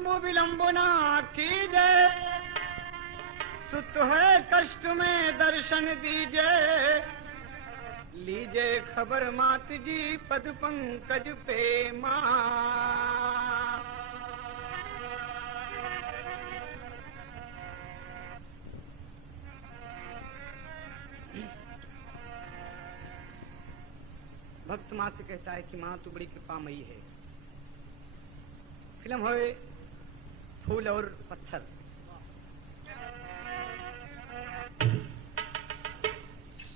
वो विलंब ना कीजे, सुत है कष्ट में दर्शन दीजे, लीजे खबर मात जी पद पंकज पे मां। भक्त माँ से कहता है कि माँ तू बड़ी कृपामयी है। फिल्म होए फूल और पत्थर,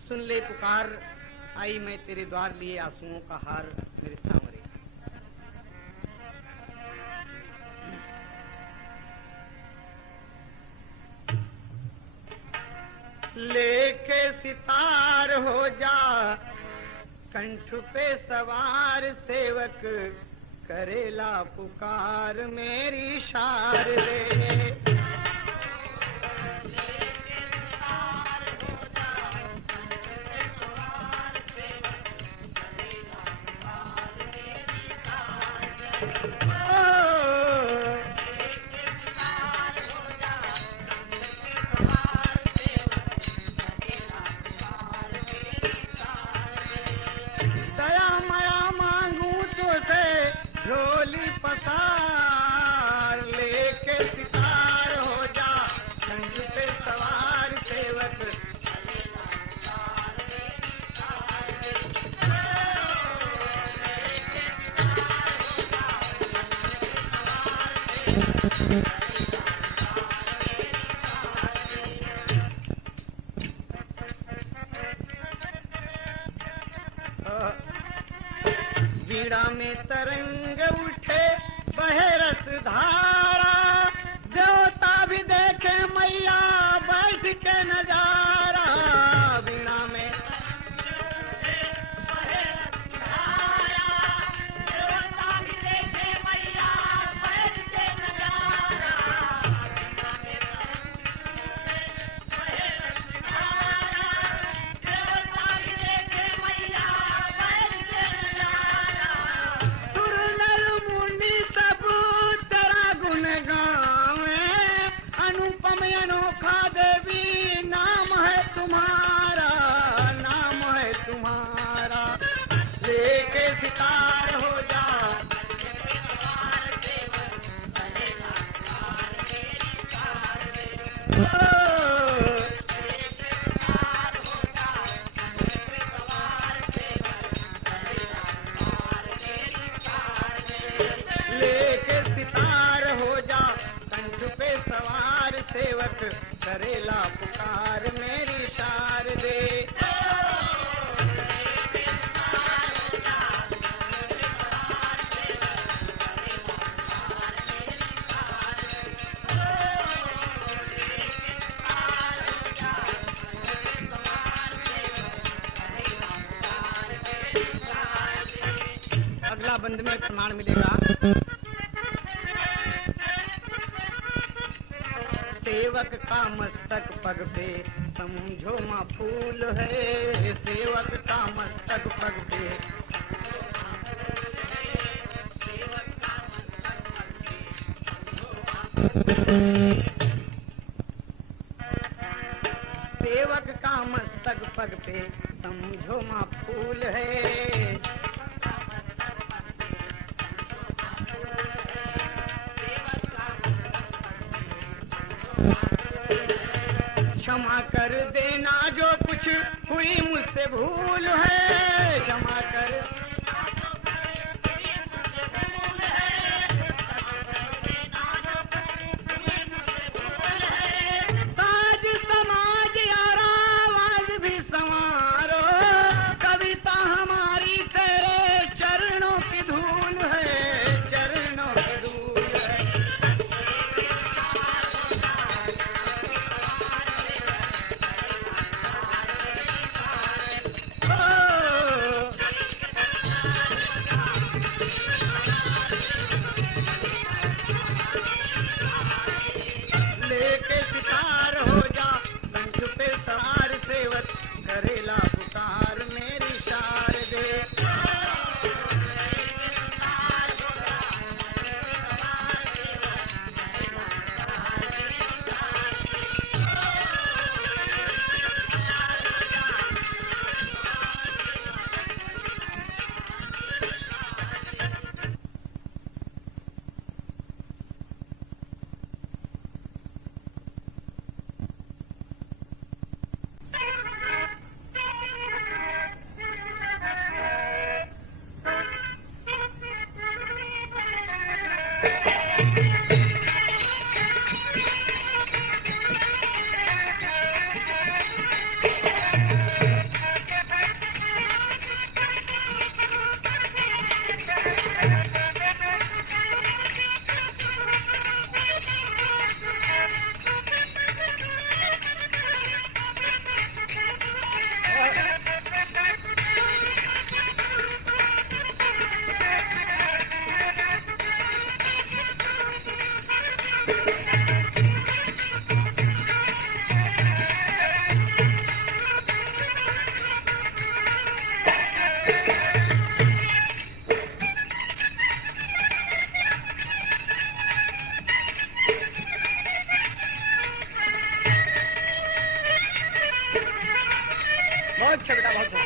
सुन ले पुकार, आई मैं तेरे द्वार लिए आंसुओं का हार मेरे सांवरे। लेके सितार हो जा, कंठ पे सवार सेवक, करेला पुकार मेरी शारदे। झोली पसार, लेके सितार हो जा, कंठ पे सवार सेवक। वीणा में तरंग उठे बहे रस धारा, देवता भी देखे मैया बैठ के नजारा। वीणा में बहे रस धारा, देवता भी देखे मैया बैठ के नजारा। वीणा में तरंग बहे रस धारा, देवता भी देखे मैया बैठ के नजारा। अनुपम अनोखा देवी नाम है तुम्हारा, नाम है तुम्हारा। लेके सितार हो जा, लेके सितार हो जा, कंठ पे सवार सेवक, करेला पुकार मेरी शारदे। अगला बंद में प्रमाण मिलेगा। सेवक का मस्तक पग पे समझो माँ फूल है, सेवक का मस्तक पग पे। सेवक का मस्तक पग पे समझो माँ फूल है। क्षमा कर देना जो कुछ हुई मुझसे भूल है, क्षमा कर। साज समाज यार आवाज भी संवारो, कविता हमारी तेरे चरणों की धूल है, चरणों की धूल है। लेके सितार हो जा, कंठ पे सवार सेवक, करेला पुकार मेरी शारदे। बहुत अच्छा बेटा, बहुत अच्छा।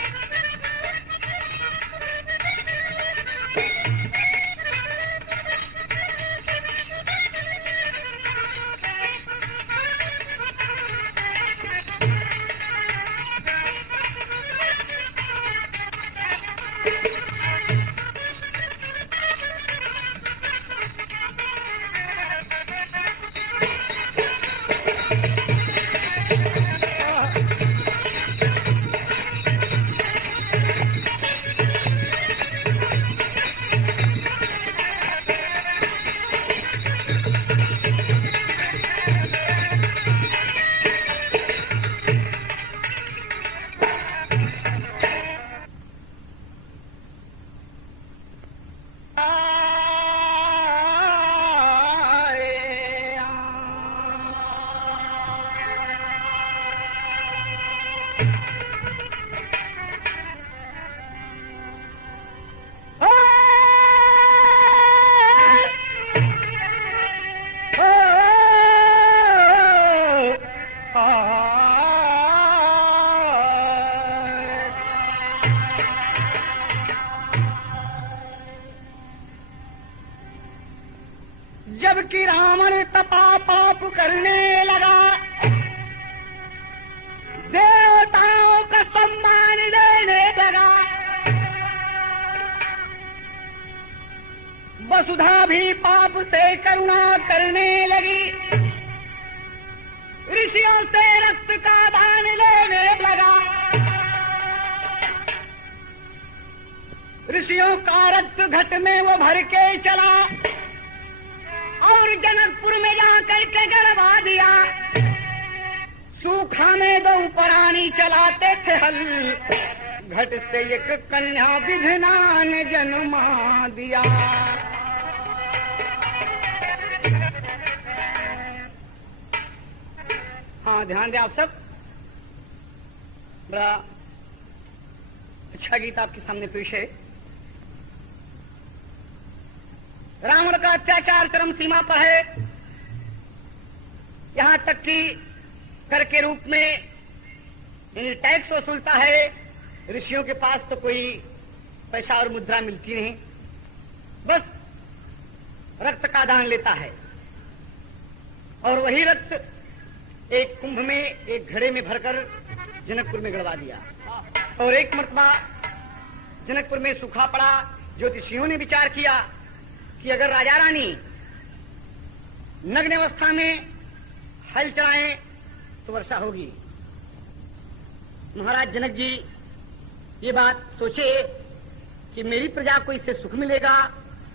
जबकि रावण तपा पाप करने लगा, देवताओं का सम्मान देने लगा, वसुधा भी पाप से करुणा करने लगी, ऋषियों से रक्त का दान लेने लगा, ऋषियों का रक्त घट में वो भर के चला और जनकपुर में जाकर के गड़वा दिया। सूखा में दो प्राणी चलाते थे हल, घट से एक कन्या विधना ने जन्मा दिया। हाँ, ध्यान दें आप सब, बड़ा अच्छा गीत आपके सामने पेश है। रावण का अत्याचार चरम सीमा पर है, यहाँ तक कि कर के रूप में टैक्स वसूलता है। ऋषियों के पास तो कोई पैसा और मुद्रा मिलती नहीं, बस रक्त का दान लेता है और वही रक्त एक कुंभ में एक घड़े में भरकर जनकपुर में गड़वा दिया। और एक मरतबा जनकपुर में सूखा पड़ा। ज्योतिषियों ने विचार किया कि अगर राजा रानी नग्न अवस्था में हल चलाएं तो वर्षा होगी। महाराज जनक जी ये बात सोचे कि मेरी प्रजा को इससे सुख मिलेगा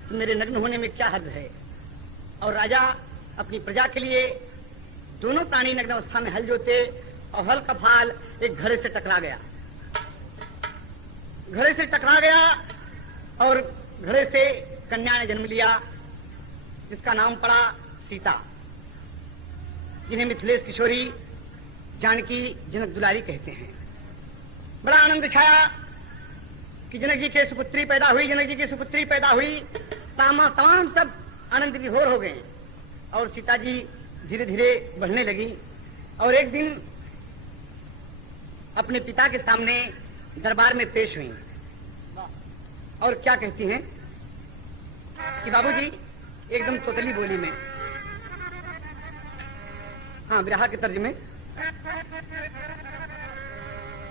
तो मेरे नग्न होने में क्या हद है। और राजा अपनी प्रजा के लिए दोनों प्राणी नग्न अवस्था में हल जोते और हल का फाल एक घड़े से टकरा गया। घड़े से टकरा गया और घड़े से कन्या ने जन्म लिया, जिसका नाम पड़ा सीता, जिन्हें मिथिलेश किशोरी जानकी जनक दुलारी कहते हैं। बड़ा आनंद छाया कि जनक जी के सुपुत्री पैदा हुई, जनक जी की सुपुत्री पैदा हुई। तमाम सब आनंद विभोर हो गए और सीता जी धीरे धीरे बढ़ने लगी। और एक दिन अपने पिता के सामने दरबार में पेश हुई और क्या कहती हैं कि बाबूजी, एकदम तोतली बोली में, हाँ बिरहा के तर्ज में,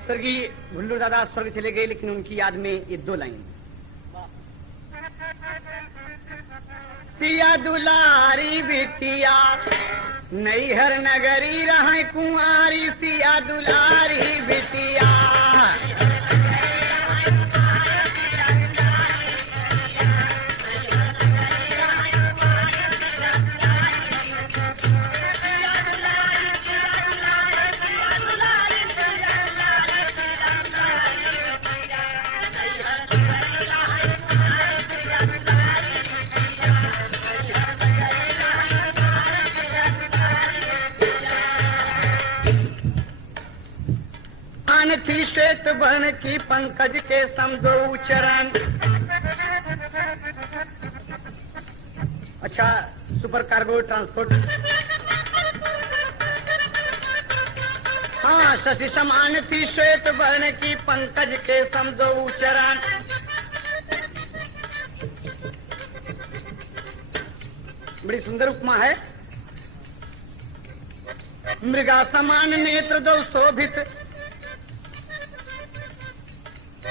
स्वर्गीय भुल्लू दादा स्वर्ग चले गए लेकिन उनकी याद में ये दो लाइन। पिया दुलारी बिटिया नैहर नगरी रहे कुंवारी, पिया दुलारी बिटिया थी श्वेत वर्ण की पंकज के समदो चरण। अच्छा, सुपर कार्गो ट्रांसपोर्ट। हाँ, शशि समान थी श्वेत वर्ण की पंकज के समदो चरण। बड़ी सुंदर उपमा है। मृगा समान नेत्र दो शोभित,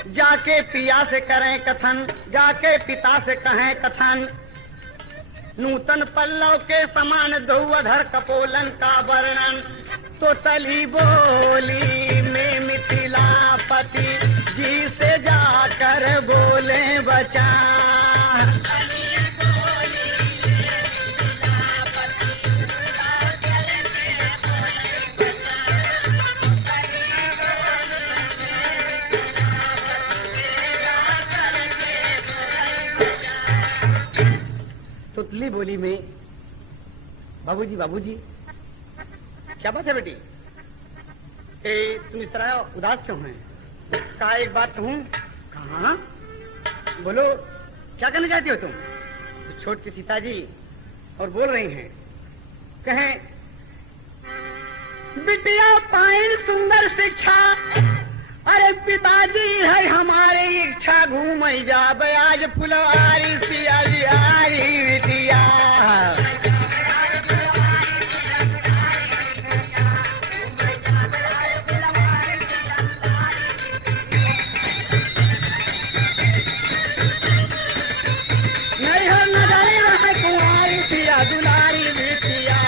जाके पिया से करें कथन, जाके पिता से कहें कथन। नूतन पल्लव के समान दो अधर कपोलन का वर्णन। तो तली बोली में मिथिलापति जी से जाकर बोले बचा। तुतली बोली में, बाबूजी बाबूजी, क्या बात है बेटी? तुम इस तरह उदास क्यों हैं? कहा एक बात कहूं? कहा? बोलो, क्या करना चाहती हो तुम? तो छोटी सीता जी और बोल रही हैं, कहें बिटिया पाइन सुंदर शिक्षा, अरे पिताजी है हमारी इच्छा, घूम जा आज फुलवारी सिया जी आरी बिटिया। नैहर न जाए वहाँ कुंवारी सिया दुलारी बिटिया।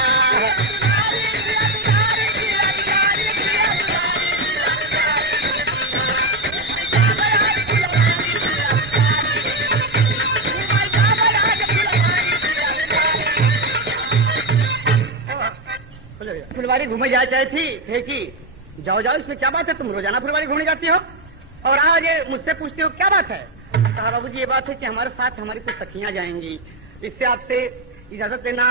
फुलवारी घूमे जा चाहे थी, है कि जाओ जाओ, इसमें क्या बात है? तुम रोजाना फुलवारी घूमने जाती हो और आज मुझसे पूछते हो क्या बात है? कहा बाबूजी ये बात है कि हमारे साथ हमारी कुछ सखियां जाएंगी, इससे आपसे इजाजत देना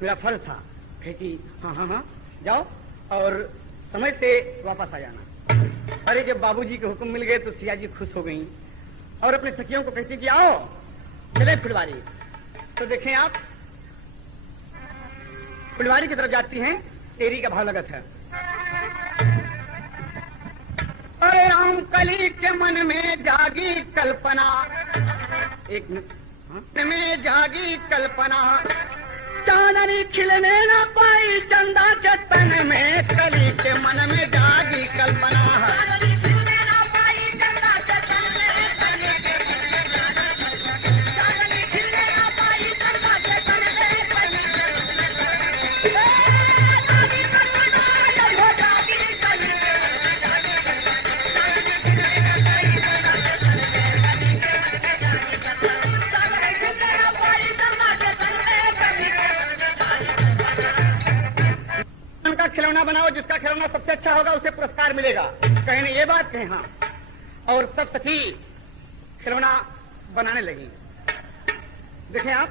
मेरा फर्ज था। है कि हाँ हाँ हाँ जाओ और समय से वापस आ जाना। अरे जब बाबूजी के हुक्म मिल गए तो सिया जी खुश हो गई और अपनी सखियों को कहती कि आओ चले फुलवारी। तो देखें आप, फुलवारी की तरफ जाती हैं, तेरी का भाव लगत है। अरे राम कली के मन में जागी कल्पना, एक मिनट में जागी कल्पना, चांदनी खिलने न पाई चंदा के तन में, कली के मन में जागी कल्पना। खिलौना बनाओ, जिसका खिलौना सबसे अच्छा होगा उसे पुरस्कार मिलेगा। कहने ये बात कहें हाँ, और सब सखी खिलौना बनाने लगी। देखें आप,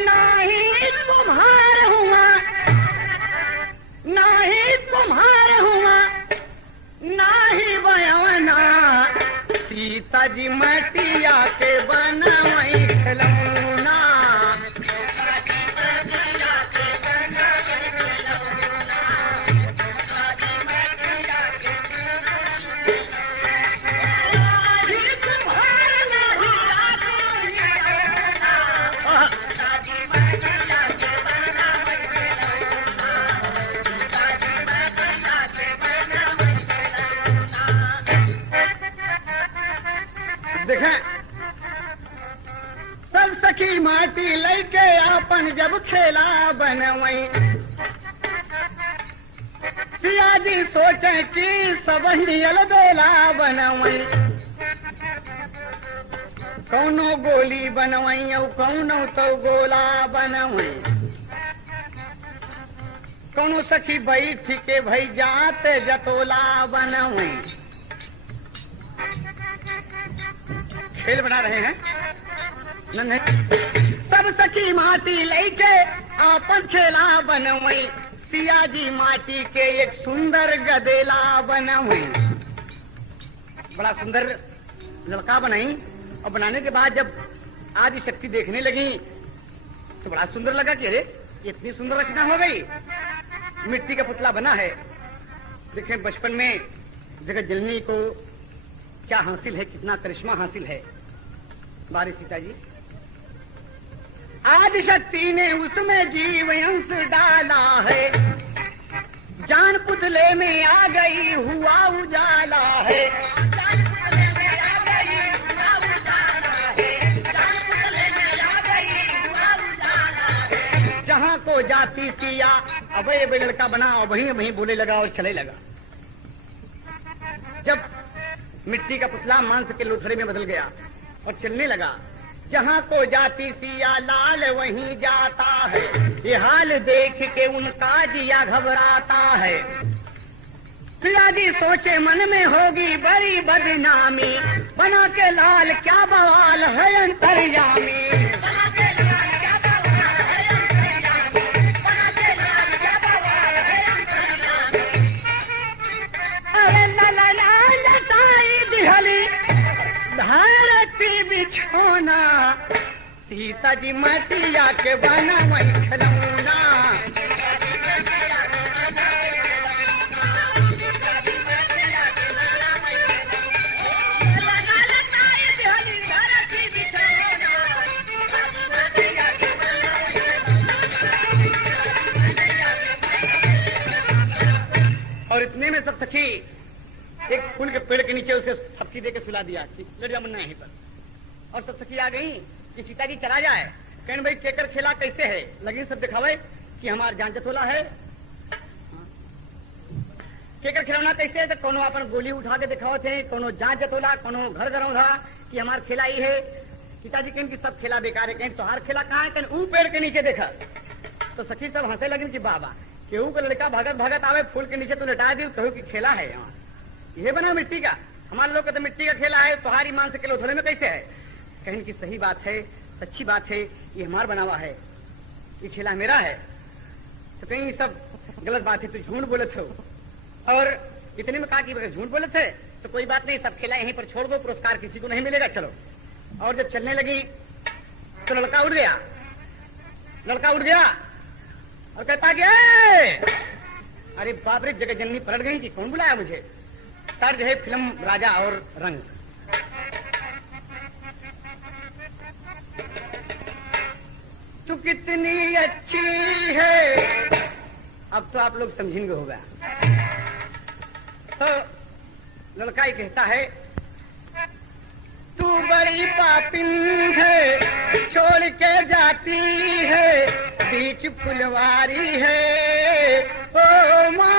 नहीं तुम्हारे हुआ, नहीं तुम्हारे हुआ, नहीं बयाना, सीता जी मटिया के बनवाई खिलौना। सब सखी माटी लेके आपन जब खेला बनवई, सिया जी सोचे कि सब बेला बनवई, कौनो गोली बनवई और कौनो तो गोला बनवई, कौनो सखी बैठ के भई जाते जतोला बनवई। खेल बना रहे हैं सब सखी माटी लेके आपन खेला बनवई, सिया जी माटी के एक सुंदर गदेला बनाई, बड़ा सुंदर लड़का बनाई। और बनाने के बाद जब आदि शक्ति देखने लगी तो बड़ा सुंदर लगा कि अरे इतनी सुंदर रचना हो गई, मिट्टी का पुतला बना है। देखें बचपन में जगत जननी को क्या हासिल है, कितना करिश्मा हासिल है। बारी सीता जी, आदि शक्ति ने उसमें जीव अंश डाला है, जान पुतले में आ गई हुआ उजाला है। जहाँ को जाती सिया अब लड़का बना और वहीं वहीं बोले लगा और चले लगा। जब मिट्टी का पुतला मांस के लोथड़े में बदल गया और चलने लगा, जहाँ को जाती सिया लाल वहीं जाता है, ये हाल देख के उनका जिया घबराता है। सिया जी सोचे मन में होगी बड़ी बदनामी, बना के लाल क्या बवाल है अंतर्यामी। भारती बिछोना सीता जी मटिया के बना वही खिलौना। और इतने में सब सखी एक फूल के पेड़ के नीचे उसके थपकी दे के सुला दिया कि लड़ जा मुन्ना यहीं पर। और सब सखी आ गई कि सीता जी चला जाए। कहने भाई केकर खेला कैसे है, लगी सब दिखावे कि हमार जान जतोला है। केकर खिलौना कैसे है, तो कोनो अपन गोली उठा के दिखावत है, कोनो जान जतोला, कोनो घर गरौधा कि हमार खेला ही है। सीता जी कहें कि सब खेला बेकार है। कहें तोहार खेला कहाँ है, कहें पेड़ के नीचे देखा। तो सखी सब हंसे लगी कि बाबा केहू का लड़का भागत भागत आवे फूल के नीचे तो लटा दी, कहू कि खेला है यहाँ ये बना मिट्टी का। हमारे लोग का तो मिट्टी का खेला है, तुम्हारी मान से किलो थोड़े में कैसे है। कहें कि सही बात है, अच्छी बात है, ये हमार बनावा है, ये खेला मेरा है। तो कहीं सब गलत बात है, तो झूठ बोले थे। और इतने में कहा कि झूठ बोले थे तो कोई बात नहीं, सब खेला यहीं पर छोड़ दो, पुरस्कार किसी को नहीं मिलेगा, चलो। और जब चलने लगी तो लड़का उठ गया, लड़का उठ गया और कहता कि अरे बाप रे जगत जननी पलट गई थी, कौन बुलाया मुझे। तर्ज है फिल्म राजा और रंग। तू कितनी अच्छी है, अब तो आप लोग समझेंगे होगा। तो लड़का ही कहता है तू बड़ी पापिन है, छोड़ के जाती है, बीच फुलवारी है। ओ माँ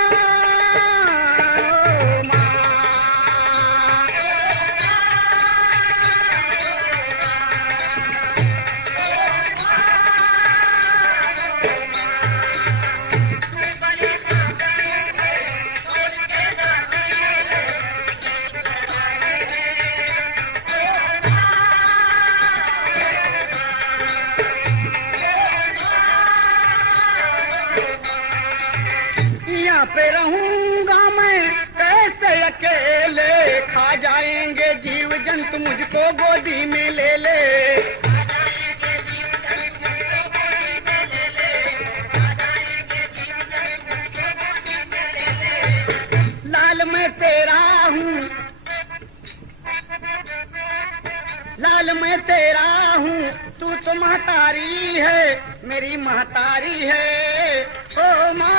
पे रहूंगा मैं कैसे अकेले, खा जाएंगे जीव जंतु मुझको गोदी में ले ले। लाल मैं तेरा हूँ, लाल मैं तेरा हूँ, तू तो महतारी है, मेरी महतारी है। ओ माँ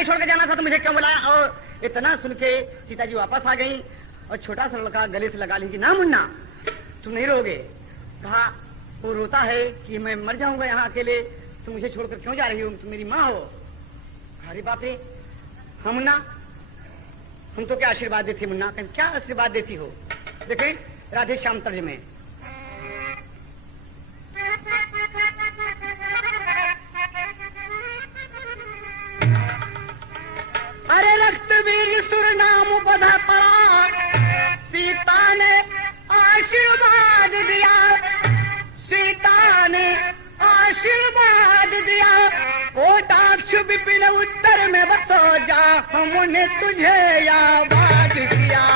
छोड़ के जाना था तो मुझे क्यों बुलाया। और इतना सुन के सीता जी वापस आ गई और छोटा सा लड़का गले से लगा ली कि ना मुन्ना तुम नहीं रोगे। कहा वो रोता है कि मैं मर जाऊंगा यहाँ अकेले, तुम मुझे छोड़कर क्यों जा रही हो, तुम मेरी माँ हो। अरे बाप रे, हाँ मुन्ना हम तो क्या आशीर्वाद देती मुन्ना, क्या आशीर्वाद देती हो। देखें राधे श्याम तर्ज में, अरे रक्तवीर सुर नाम बधा पड़ा, सीता ने आशीर्वाद दिया, सीता ने आशीर्वाद दिया, कोटाक्ष विपिन उत्तर में बसो जा, हमने तुझे आवाज किया।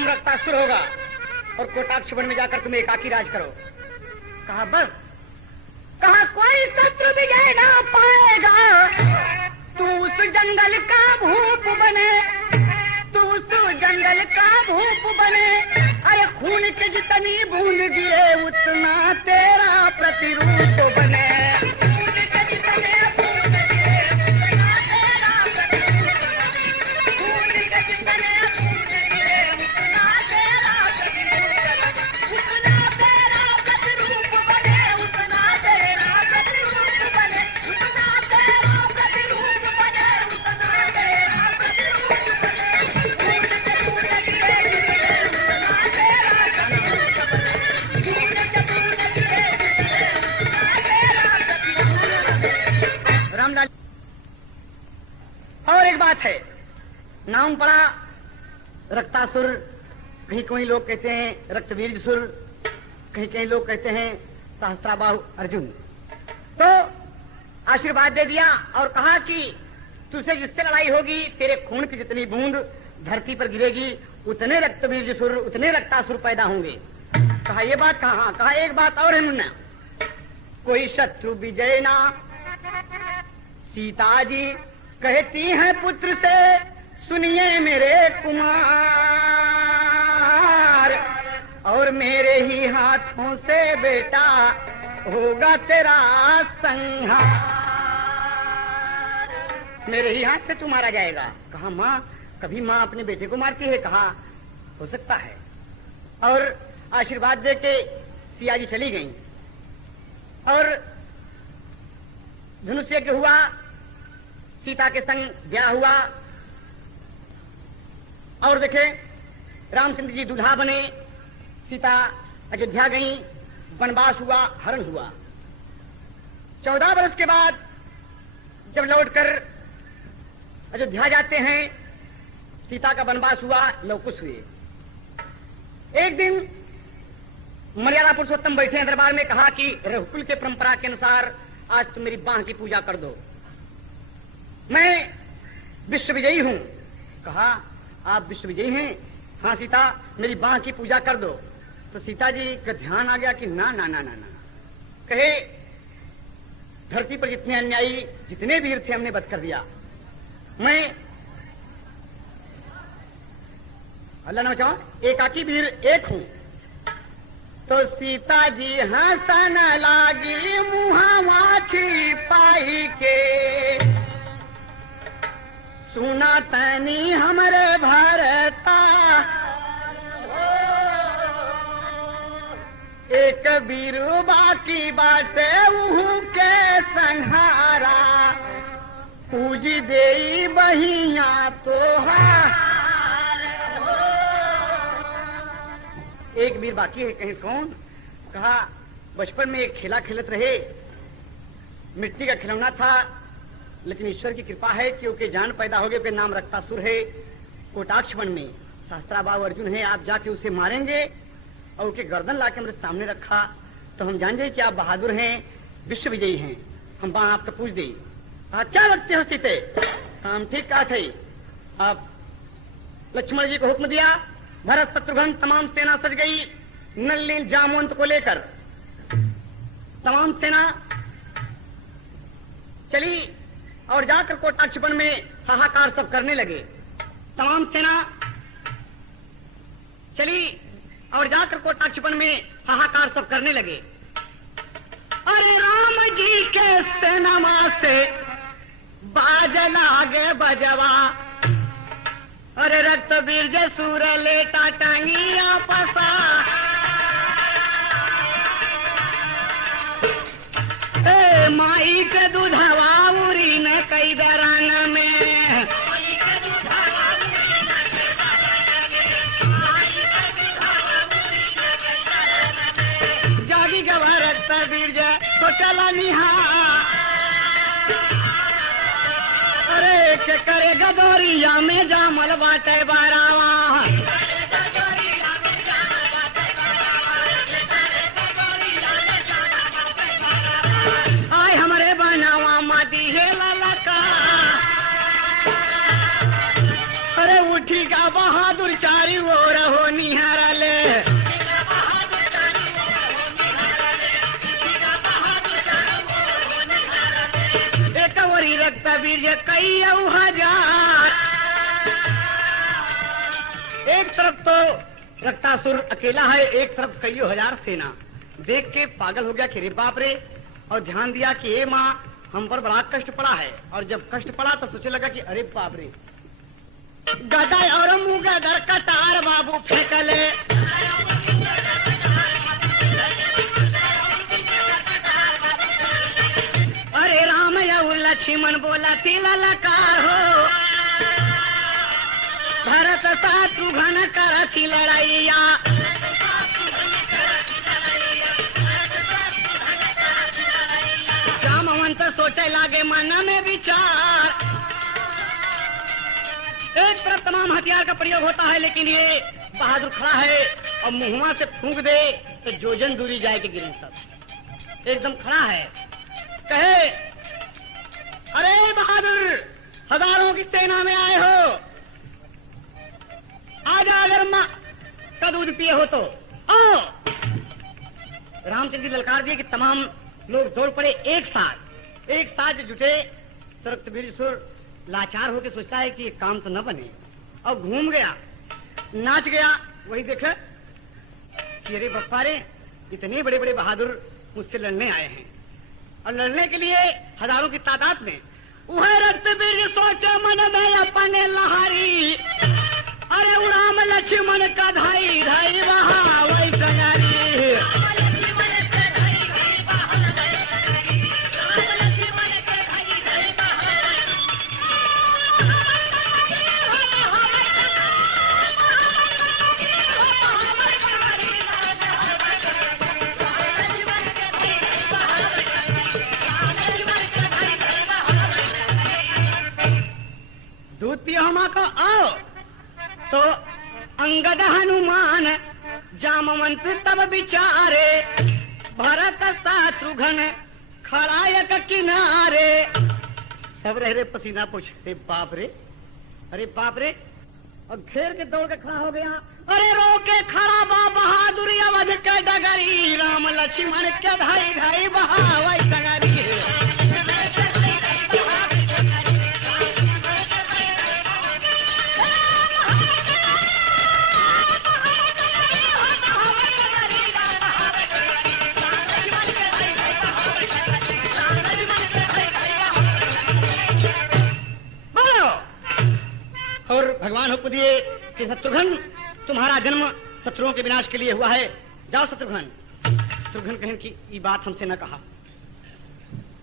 रक्तासुर होगा और कोटाक्ष वन में जाकर तुम एकाकी राज करो। कहा बस, कहा कोई शत्रु विजय ना पाएगा, तू उस जंगल का भूप बने, तू उस जंगल का भूप बने, अरे खून के जितनी बूंद गिरे उतना तेरा प्रतिरूप बने। और एक बात है, नाम पड़ा रक्तासुर, कहीं कोई लोग कहते हैं रक्तवीरसुर, कहीं कहीं लोग कहते हैं सहस्त्राबाहु अर्जुन। तो आशीर्वाद दे दिया और कहा कि तुझसे जिससे लड़ाई होगी तेरे खून की जितनी बूंद धरती पर गिरेगी उतने रक्तवीरसुर, उतने रक्तासुर पैदा होंगे। कहा ये बात कहा, कहा एक बात और है मुन्ना, कोई शत्रु विजय ना, सीता जी कहती हैं पुत्र से सुनिए मेरे कुमार, और मेरे ही हाथों से बेटा होगा तेरा संहार, मेरे ही हाथ से तू मारा जाएगा। कहा माँ, कभी माँ अपने बेटे को मारती है? कहा हो सकता है। और आशीर्वाद दे के सिया जी चली गई और धनुष यज्ञ हुआ, सीता के संग ब्याह हुआ और देखे रामचंद्र जी दूल्हा बने, सीता अयोध्या गई, वनवास हुआ, हरण हुआ। 14 वर्ष के बाद जब लौटकर अयोध्या जाते हैं, सीता का वनवास हुआ, लवकुश हुए। एक दिन मर्यादा पुरुषोत्तम बैठे हैं दरबार में, कहा कि रघुकुल के परंपरा के अनुसार आज तुम मेरी बाह की पूजा कर दो, मैं विश्व विजयी हूं। कहा आप विश्व विजयी हैं? हाँ सीता, मेरी बाह की पूजा कर दो। तो सीता जी का ध्यान आ गया कि ना ना ना ना ना, कहे धरती पर जितने अन्यायी, जितने वीर थे हमने वध कर दिया, मैं अल्लाह न बचाओ एकाकी वीर एक हूं। तो सीता जी हंसन लागी मुहावा छिपाई के, सुना तनी हमरे भरता एक वीर बाकी बाटे उहू के संहारा, पूजी देई बहिया तोहार। एक वीर बाकी है, कहीं कौन? कहा बचपन में एक खेला खेलत रहे, मिट्टी का खिलौना था, लेकिन ईश्वर की कृपा है कि उसके जान पैदा हो गए, उसके नाम रक्तासुर है, कोटाक्ष वन में सहस्त्राबाहु अर्जुन है, आप जाके उसे मारेंगे। और उसके गर्दन लाके मेरे सामने रखा तो हम जान जाए कि आप बहादुर हैं, विश्व विजयी हैं, हम वहां आपको पूछ दें। क्या लगते हो सीते? काम ठीक कहा थे आप। लक्ष्मण जी को हुक्म दिया, भरत शत्रुघ्न तमाम सेना सज गई, नल नील जामवंत को लेकर तमाम सेना चली और जाकर कोटाक्षिपण में हाहाकार सब करने लगे। तमाम सेना चली और जाकर कोटाक्षिपण में हाहाकार सब करने लगे। अरे राम जी के सेनामा से बाज लागे बजवा, अरे रक्त बीर्ज सूर लेटा टंगिया पसा, माई के दूधवा उरी न कई दरान में, जागी गवा रक्त बीर्ज तो चला निहा, अरे के करे गदोरिया में जामल बाटे बारावा, आय हमारे बनावा माटी है ललका, अरे उठी का बहादुर चारी ओर हो निहारले, एक वरी रक्त बीर्ज कई हजार। एक तरफ तो रक्तासुर अकेला है, एक तरफ कई हजार सेना। देख के पागल हो गया कि रे बाप रे, और ध्यान दिया कि ये माँ हम पर बड़ा कष्ट पड़ा है। और जब कष्ट पड़ा तो सोचे लगा कि अरे बाप रे, गदा और मुँह दर कटार बाबू फेंकले, अरे राम यऊ लक्ष्मण बोला तिला लकार हो, भरत शत्रुघ्न करती लड़ाइया, जामवंत सोचे लागे मन में विचार। एक तरफ तमाम हथियार का प्रयोग होता है, लेकिन ये बहादुर खड़ा है और मुंहवा से फूंक दे तो जोजन दूरी जाए के गिरे सब। एकदम खड़ा है, कहे अरे बहादुर, हजारों की सेना में आए हो, आजा अगर माँ का दूध पिए हो तो आओ। रामचंद्र जी ललकार दिए कि तमाम लोग दौड़ पड़े एक साथ जुटे। रक्तबीरसुर लाचार होकर सोचता है कि ये काम तो न बने, और घूम गया, नाच गया। वही देखा कि अरे बप्पा रे, इतने बड़े बड़े बहादुर मुझसे लड़ने आए हैं, और लड़ने के लिए हजारों की तादाद में। वह रक्तबीर सोचे मन में अपने लहारी, अरे राम लक्ष्मण का धाई धाई वहा वही कनारी, दूध पियो हमा को आओ। तो अंगद हनुमान जामवंत तब विचारे, भरत शत्रुघ्न खड़ायक किनारे, सब रह रे पसीना पूछते बाप रे, अरे बाप रे, और घेर के दौड़ के खड़ा हो गया। अरे रोके खड़ा बा बहादुर अवध के डगरी, राम लक्ष्मण के धाई धाई बहावई डगरी, और भगवान हुक्म दिए कि शत्रुघ्न, तुम्हारा जन्म शत्रुओं के विनाश के लिए हुआ है, जाओ शत्रुघ्न। शत्रुघ्न कहें कि ये बात हमसे न कहा।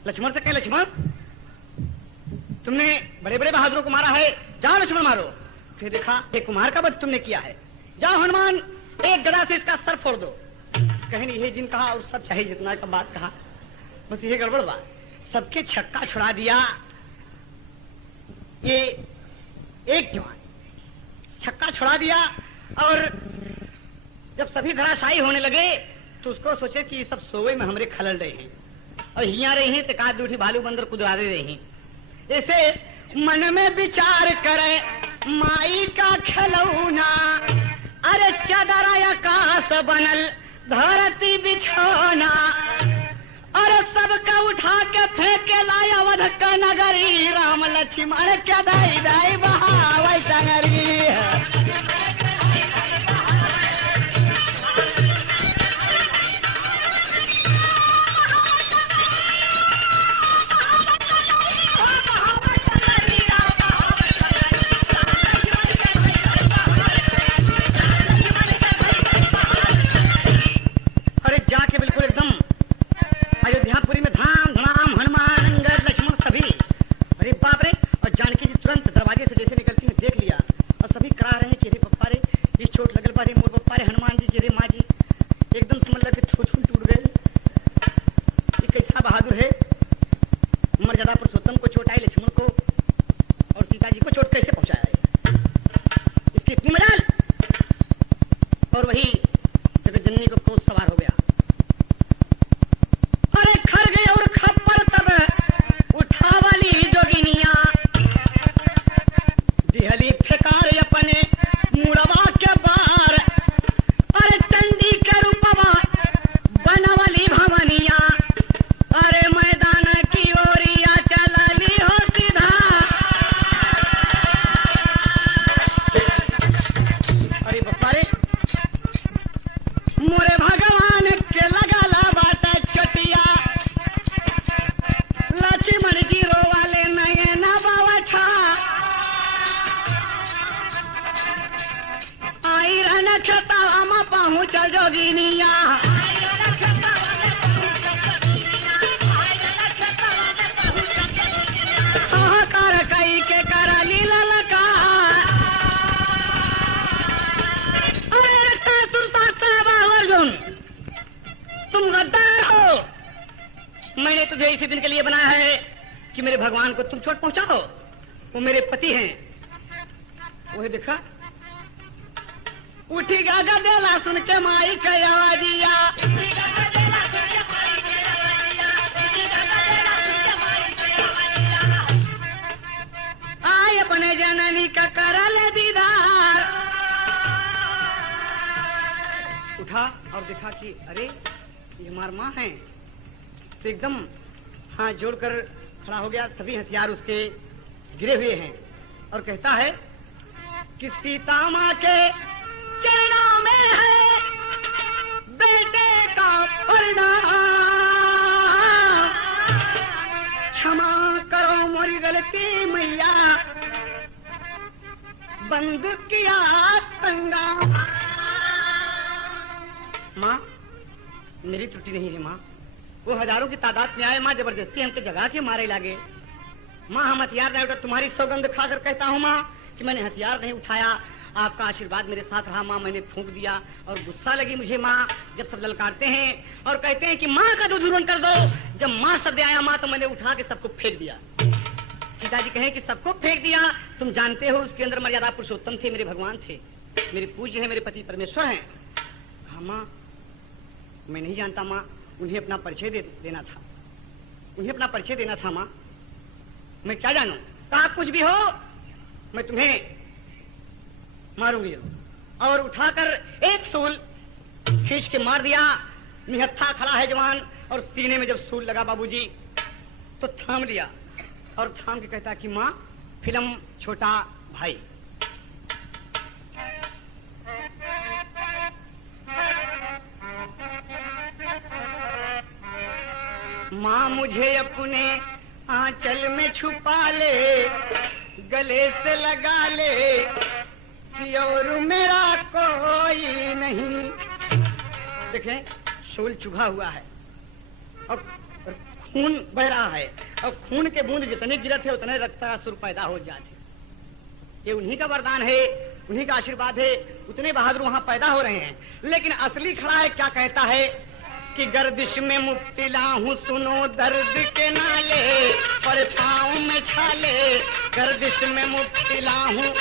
लक्ष्मण से कहे लक्ष्मण, तुमने बड़े बड़े बहादुरों को मारा है, जाओ लक्ष्मण मारो। फिर देखा एक कुमार का वध तुमने किया है, जाओ हनुमान एक गदा से इसका सर फोड़ दो। कहें ये जिन कहा और सब चाहे जितना का बात कहा, बस ये गड़बड़ बात, सबके छक्का छुड़ा दिया। ये एक जवान छक्का छुड़ा दिया, और जब सभी धराशायी होने लगे तो उसको सोचे कि ये सब सोवे में हमरे खलल रहे हैं, और हिया रहे हैं तो कहा दूठी भालू बंदर कुदवा दे रहे हैं। ऐसे मन में विचार करे माई का खिलौना, अरे चादर आकाश बनल धरती बिछौना, अरे सबका उठा के फेंके लाया अवध का नगरी, लक्ष्मण क्या दाई दाई बहावै टंगरी। अरे जाके बिल्कुल एकदम अयोध्यापुरी में धाम धड़ाम हनुमान अंगद लक्ष्मण सभी, अरे बाप रे। और जानकी जी तुरंत दरवाजे से जैसे निकलती हैं देख लिया और सभी करा रहे हैं कि अरे पप्पा रे इस चोट लगल पा रे मोर पप्पा रे, हनुमान जी रे माँ जी एकदम समझ लगे थोथुल टूट गए। ये कैसा बहादुर है, मर्यादा पुरुषोत्तम को चोट आई, लक्ष्मण को और सीता जी को चोट कैसे पहुंचाया है, इसकी इतनी मजाल। और वही जगतजननी को क्रोध सवार हो गया। अरे खर गए और खप्पर तब उठा वाली जोगिनिया, दिहली फेकार अपने मुड़वा के बार। अरे चंडी के रूपवा बनवली भवनिया, अरे मैदान की ओरिया चलली हो सीधा। अरे बप्पा रे मोरे भगवान के लगाला बाटा चटिया, लक्ष्मण जी रोवाले नयना बाबा छा। आई रन खतावा में पहुंच जोगिनिया, हाहाकार कई के कराली ललका। अरे अर्जुन तुम गद्दार हो, मैंने तुझे इसी दिन के लिए बनाया है कि मेरे भगवान को तुम चोट पहुंचाओ, वो मेरे पति हैं। वही देखा उठी गा गदेला सुन के माई का आवाजिया। आए अपने जननी का करा ले दीदार। उठा और देखा कि अरे ये हमारी माँ है, तो एकदम हाथ जोड़कर खड़ा हो गया। सभी हथियार उसके गिरे हुए हैं और कहता है कि सीता माँ के चरणों में है बेटे का परिणाम, क्षमा करो मोरी गलती मैया, बंद किया संग्राम। माँ मेरी त्रुटि नहीं है माँ, वो हजारों की तादाद में आए माँ, जबरदस्ती हमको जगा के मारे लागे। माँ हम हथियार नहीं उठा, तुम्हारी सौगंध खाकर कहता हूँ माँ कि मैंने हथियार नहीं उठाया, आपका आशीर्वाद मेरे साथ रहा माँ, मैंने फूंक दिया। और गुस्सा लगी मुझे माँ जब सब ललकारते हैं और कहते हैं कि माँ का दूध उड़न कर दो। जब माँ शब्द आया माँ तो मैंने उठा के सबको फेंक दिया। सीता जी कहें कि सबको फेंक दिया, तुम जानते हो उसके अंदर मर्यादा पुरुषोत्तम थे, मेरे भगवान थे, मेरे पूज्य हैं, मेरे पति परमेश्वर हैं। हाँ माँ मैं नहीं जानता माँ, उन्हें अपना परिचय देना था, उन्हें अपना परिचय देना था माँ, मैं क्या जानूं। कहा कुछ भी हो मैं तुम्हें मारूंगी। और उठाकर एक सूल खींच के मार दिया। निहत्था खड़ा है जवान और सीने में जब सूल लगा बाबूजी तो थाम लिया और थाम के कहता कि माँ फिल्म छोटा भाई। माँ मुझे अपने आंचल में छुपा ले, गले से लगा ले कि और मेरा कोई नहीं। देखें शूल चुभा हुआ है और खून बह रहा है और खून के बूंद जितने गिरते हैं उतने रक्तासुर पैदा हो जाते। ये उन्हीं का वरदान है, उन्हीं का आशीर्वाद है, उतने बहादुर वहां पैदा हो रहे हैं। लेकिन असली खड़ा है क्या कहता है कि गर्दिश में मुब्तला हूँ सुनो दर्द के नाले, पर पाँव में छाले गर्दिश में मुब्तला हूँ,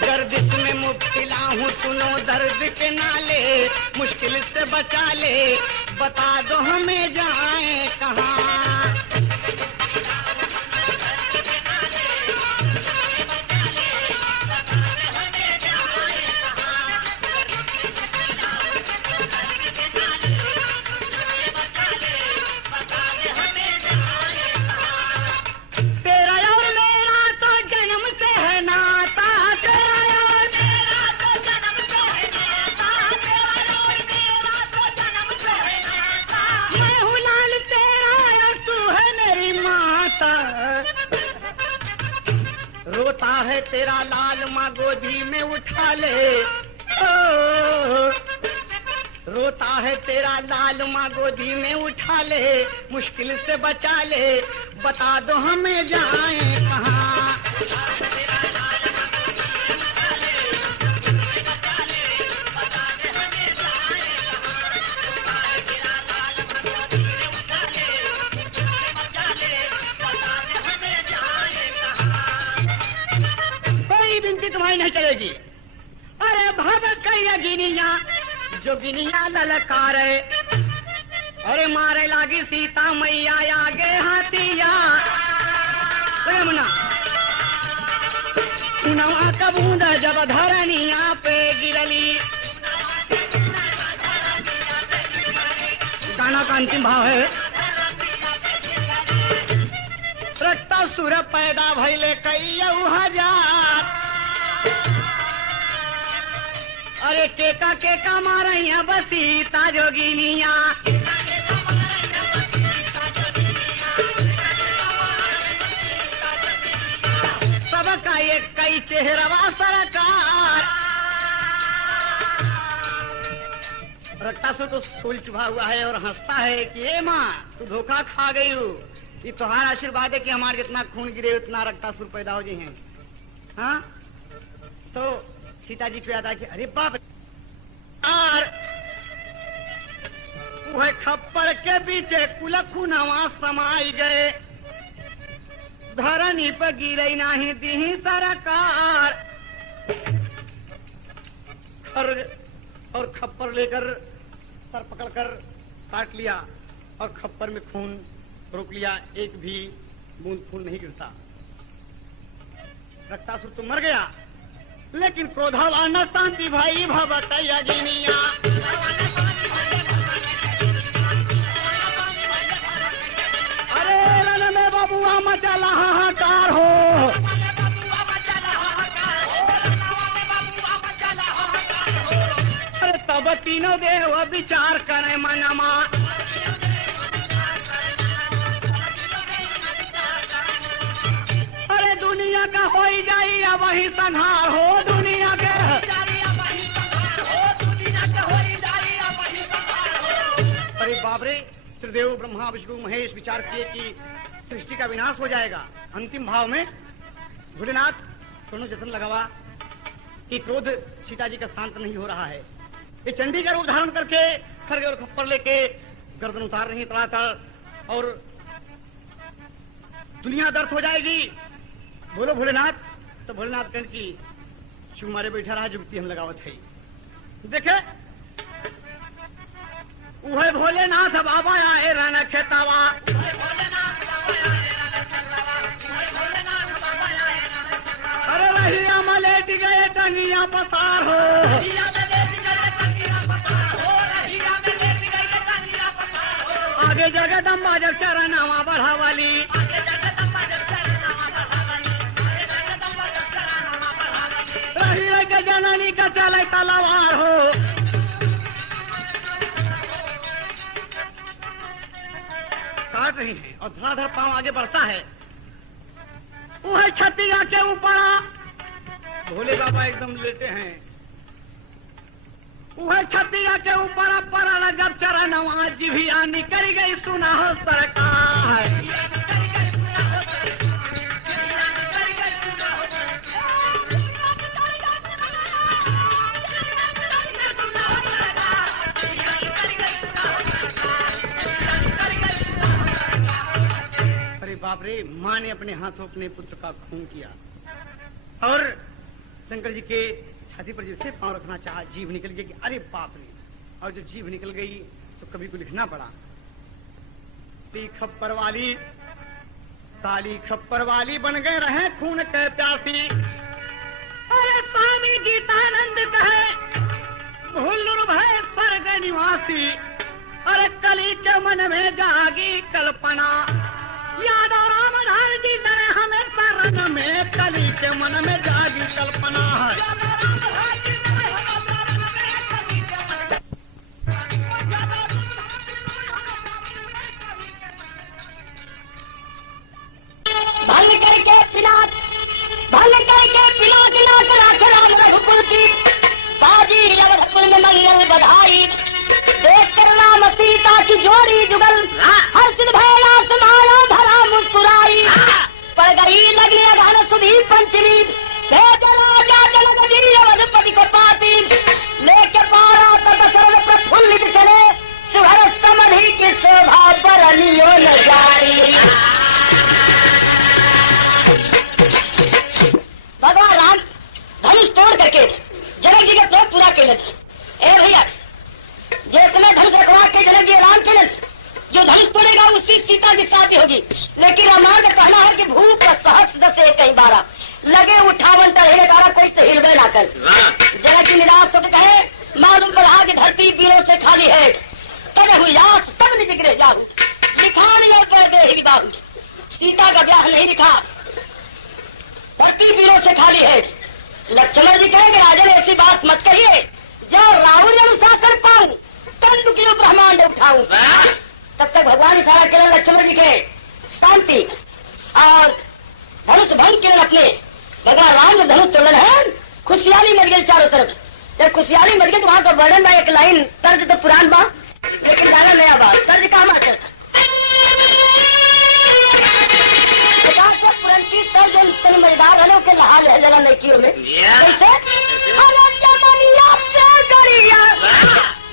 गर्दिश में मुब्तला हूँ सुनो दर्द के नाले, मुश्किल से बचा ले बता दो हमें जाए कहाँ। है तेरा लाल माँ गोदी में उठा ले, रोता है तेरा लाल माँ गोदी में उठा ले, मुश्किल से बचा ले, बता दो हमें जाएं कहाँ। कोई बिनती तुम्हारी नहीं चलेगी। अरे भव कई गिनिया जोगिनिया ललकारे, अरे मारे लागी सीता मैया आगे हाथिया, नवा का बूंद जब धरनिया पे गिरली। गाना का अंतिम भाव है, रक्तासुर पैदा भइले कई हजार, अरे केका मारैया बसीता जोगिनिया, सबका एक कई चेहरवा सरकार। रक्तासुर तो सूल चुभा हुआ है और हंसता है कि ए माँ तू धोखा खा गई हो, ये तुम्हारा आशीर्वाद है कि हमारे जितना खून गिरे उतना रक्तासुर पैदा हो जाए। हाँ तो सीता जी को याद आ कि अरे बाप, और वह खप्पर के पीछे कुलखू नवा समाई गए, धरनी पर गिरई नहीं दी सरकार। और खप्पर लेकर सर पकड़कर काट लिया और खप्पर में खून रोक लिया, एक भी बूंद खून नहीं गिरता। रक्तासुर तो मर गया, लेकिन क्रोधावान न शांति भाई भवतया गिनिया। अरे रण में बबुआ मचला हाहाकार हो, अरे तब तीनों देव विचार करे मनमा, अरे दुनिया का हो ही जाई अब वही संहार हो, दुनिया के अरे बाप रे, त्रिदेव ब्रह्मा विष्णु महेश विचार किए कि सृष्टि का विनाश हो जाएगा। अंतिम भाव में भोलेनाथ दोनों जतन लगावा कि क्रोध सीता जी का शांत नहीं हो रहा है। ये चंडी का रूप धारण करके खरगे और खप्पर लेके गर्दन उतार रही तड़ातड़ और दुनिया दर्द हो जाएगी। बोलो भोलेनाथ, तो भोलेनाथ कहन की शिव मारे बैठा रहा, जुगती हम लगावत है। देखे वह भोलेनाथ बाबा आए रण खेतावा, अरे रहिया मलेट गए टंगिया पसार हो, आगे जगदम्बा जब चरणवा बढ़ावाली, रही के जननी का चले तलवार हो, काट रही है और धड़ाधड़ पांव आगे बढ़ता है। वह छतिया के ऊपर भोले बाबा एकदम लेते हैं, वह छतिया के ऊपर पड़ा जब चरणवा जिभिया निकल गई सुना हो सरकार। बाप रे, माँ ने अपने हाथों अपने पुत्र का खून किया और शंकर जी के छाती पर जैसे पांव रखना चाहा, जीभ निकल गई कि अरे बाप रे, और जब जीभ निकल गई तो कवि को लिखना पड़ा, खप्पर वाली काली खप्पर वाली बन गए रहे खून के प्यासी। अरे स्वामी गीतानंद कहे भूल भय स्वर्ग निवासी, अरे कली के मन में जागी कल्पना, यादव रामधार जी ने हमें शरण में कली के मन में जागी कल्पना है। भल करके पिलात, भल करके राम सीता की जोड़ी जुगल, हर्षित भैया समाया धरा मुस्कुराई, पड़ गई लगने अगहन सुधी पंचमी, भेज राजा जनक जी अवधपति को पाती, लेके पारा तक दशरथ प्रफुल्लित चले, सुहर समधि की शोभा बरनियो न जारी। भगवान राम धनुष तोड़ करके जनक जी के प्रयोग पूरा केलन। ए भैया, जिसने धनुष रखवा के जनक जी ऐलान केलन, जो धनुष तोड़ेगा उसकी सीता की शादी होगी। लेकिन रामायण का कहना है कि भूप सहस्र दस कई बारा लगे उठावन टढ़े डाला, कोई से हिलवे ना कर। जनक जी निराश होकर कहे, मालूम पड़ा कि धरती वीरों से खाली है, तने हुई आस सब निज गिरे जाऊ, लिखान ये पर दे ही बाबू, सीता का ब्याह नहीं लिखा, धरती वीरों से खाली है। लक्ष्मण जी कहेंगे राजन ऐसी बात मत कहिए, जब राहुल अनुशासन पाऊं तंतु किलो ब्रह्मांड उठाऊं। तब तक भगवान इशारा केवल लक्ष्मण जी के शांति और धनुष भंग केवल अपने। भगवान राम ने धनुष तोड़न है, खुशहाली मच गई चारों तरफ। जब खुशहाली मच गई तो वहां का वर्णन बा, एक लाइन तर्ज तो पुरान बा लेकिन गाना नया बा। तर्ज का हमारा तर्ज मजेदार हलो के हाल है जरा नेकियों में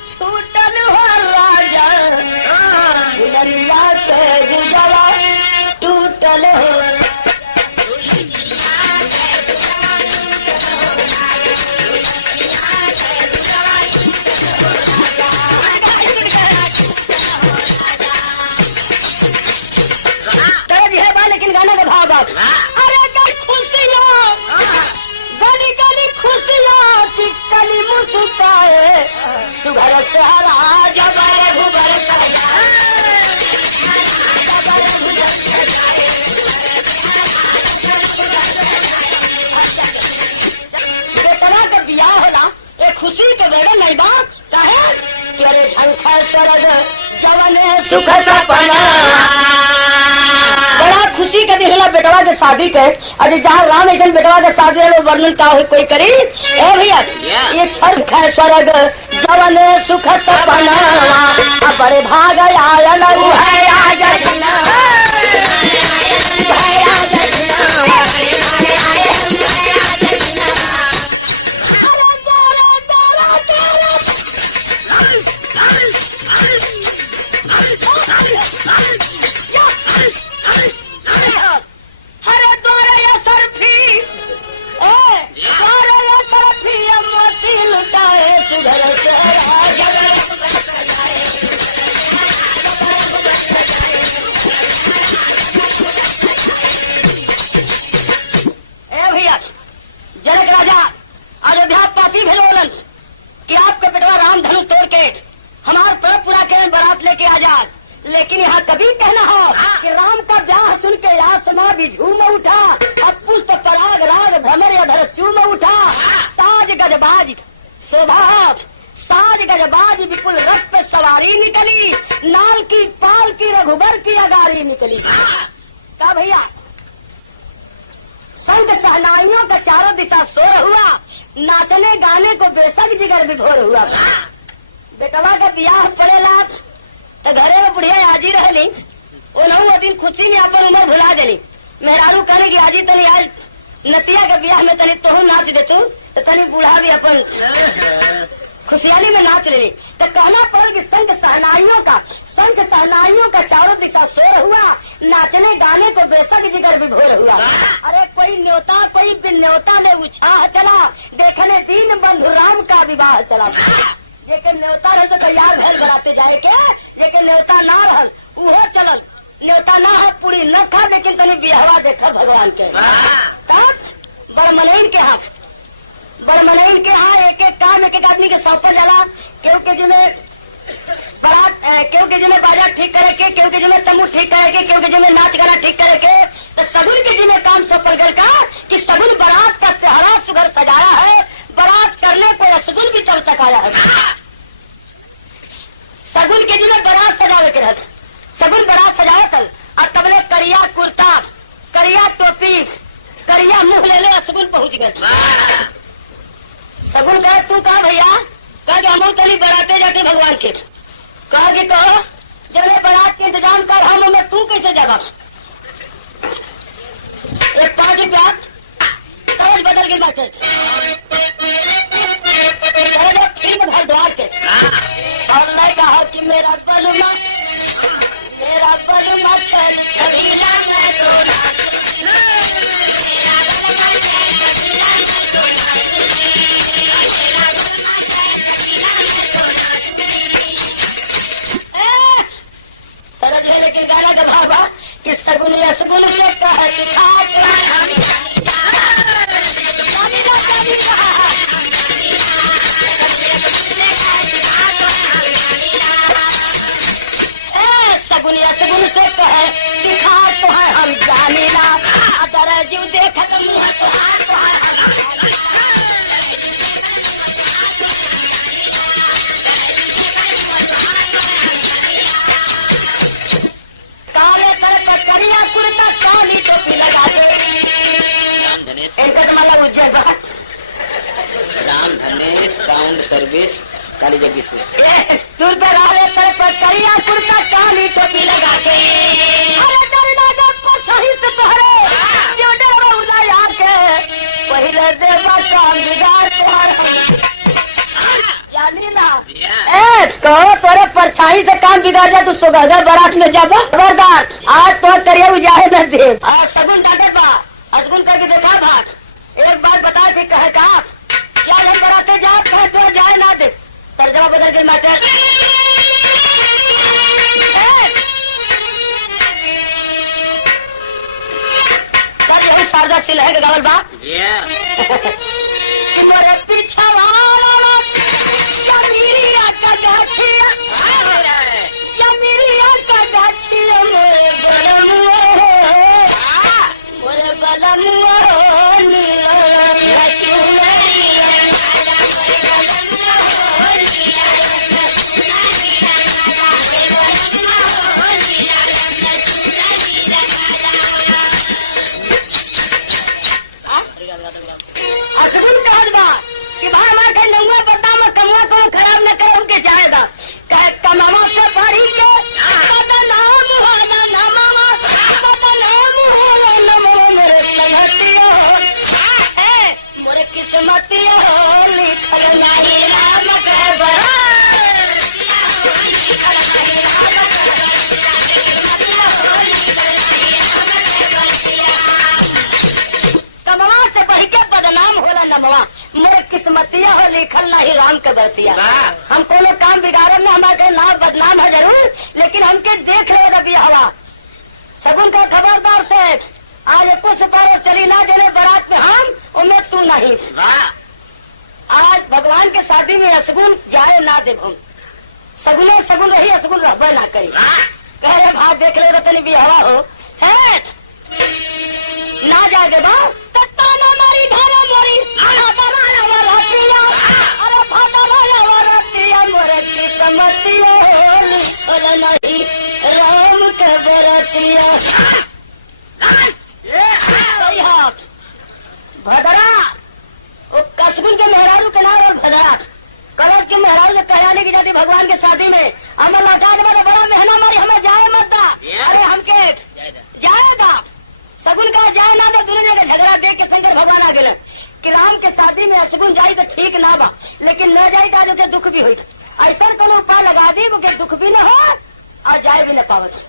छूटल हो राजा गुलरिया के गुजरा टूटल हो। लेकिन गाने का भाव बाप, अरे कल खुशियाँ गली गली खुशियाँ चिकली मुस्काए, सुघर से हरा जबर भुबर बेटवा के बियाह होला एक खुशी के बेड़े नहीं बा कहे कि अरे झंखा सरद जवन सुख सपना। बड़ा खुशी का दिन होला बेटवा के शादी के। अरे जहाँ राम ऐसा बेटवा के शादी है वो वर्णन का हो कोई करी। ए भैया ये छठ है स्वर्ग जवन सुख सपना, बड़े भाग आया लहू है लेकिन यहाँ कभी कहना हो कि राम का ब्याह सुन के आसमां भी झूम उठा, अब पुष्प पराग राग भ्रमर अधर चूम उठा, साज गजबाज शोभा साज गजबाज विपुल रथ पे सवारी निकली, नाल की पाल की रघुबर की अगारी निकली। क्या भैया संत सहनाइयों का चारों दिशा शोर हुआ, नाचने गाने को बेशक जिगर विभोर हुआ। बेटवा का ब्याह पड़ेला तो घरे में बुढ़िया आजी रहली, वो नौ दिन खुशी में अपन उम्र भुला देली। मेहरारू कहने की आजी तनी आज नतिया के ब्याह में तनी तोहू नाच दे तू, तो तनी बूढ़ा भी अपन खुशहाली में नाच ले। तो कहना पड़ा कि संत सहनाइयों का चारों दिशा शोर हुआ, नाचने गाने को बेशक जिगर विभोर हुआ। अरे कोई न्योता कोई बिन न्योता ने उछाह चला, देखने तीन बंधु राम का विवाह चला। जेके न्योता रहे तो तैयार भैल बनाते जाए के, जेके न्योता ना रहल उहो चलल, न्योता ना है पूरी न था लेकिन तनी बिहवा देखा भगवान के। बड़मनैन के यहाँ एक एक काम एक एक आदमी के सौंपा जाला, क्योंकि जिन्हें बारात क्योंकि जिन्हें बाजा ठीक करे के, क्योंकि जिन्हें तमू ठीक करे के, क्योंकि जिन्हें नाच गाना ठीक करे के, तो सगुन के जिन्हें काम सफल कर का कि सगुन बारात का सेहरा सुगर सजाया है, बारात करने को रसगुन भी तब तक आया है। सगुन के जिन्हें बारात सजावे के रहते, सगुन बारात सजाए तल और तबले करिया कुर्ता करिया टोपी करिया मुंह ले ले सगुन पहुंच गए। सगुन कहे तू कहा भैया, कहा कि हम तली बराते जाके भगवान के, कहा कि कि कहो जब बारात के इंतजाम कर हम में तू कैसे जागा? एक 5 रुपया कागज बदल गई बाटे फिर में भर द्वार के और मैं कहा कि मेरा बलुमा चल छबीला मैं तोड़ा तरज है लेकिन गाना का भावा कि सगुन या सगुन से कहा कि खा सगुन या सगुन से कहे दिखा तो है हम जाने ला अदर जीव देखत मुँह तो काले तर पर करिया कुर्ता काली टोपी लगा दे इनका तो मतलब उज्जैन बात राम धनेश साउंड सर्विस काली जगदीशपुर दूर पे राले पर करिया कुर्ता काली टोपी लगा के अरे डर लगा सही से पहरे जो डर उला आके पहले देवा काम बिगाड़ तुम्हारा यानी ना कहो तोरे परछाई से काम बिगाड़ जा तू सुगंधा बारात में जाबा खबरदार आज तो करिया उजाए न दे सगुन डांटे बा अजगुन करके देखा भाग एक बार बता थी कहे का क्या हम बराते जाए कहे तो जाए ना दे तर्जमा बदल के माटे शारदा सिल है गावल बा कि मोरे पीछा वाला या मेरी आका गाछिया या मेरी आका गाछिया मोरे बलमुआ खराब न कर उनके जाएगा कमावा से पढ़ी के मोरे किस्मत लिखल नहीं नाम के कमावा से पढ़ के बदनाम होला नमवा मोरे किस्मतिया हो लिखल नहीं राम के बरतिया हम कोनो काम बिगाड़े में हमारे नाम बदनाम है जरूर लेकिन हमके देख ले रबी हवा सगुन का खबरदार से आज कुछ पर चली ना चले बारात में हम उम्मीद तू नहीं आज भगवान के शादी में असगुन जाए ना दे हम सगुन सगुन रही असगुन रहबे ना करी कहे भाग देख ले रतनी भी हवा हो है ना जाए दे बा नहीं राम के बरतिया भदरा वो कसगुन के मेहरारू के नाम और भदरा कलश के मेहरारू से कहना लेके जाती भगवान के शादी में हमें लौटा के बड़ा मेहना मारी हमें जाए मत अरे हमके जाएगा सगुन का जाए ना तो दुनिया का झगड़ा देख के शंकर भगवान आ गए कि राम के शादी में सगुन जाई तो ठीक ना बा लेकिन न जाई तो आज दुख भी हुई ऐसा कोनो उपाय लगा दी कि दुख भी न हो और जाए भी न पावत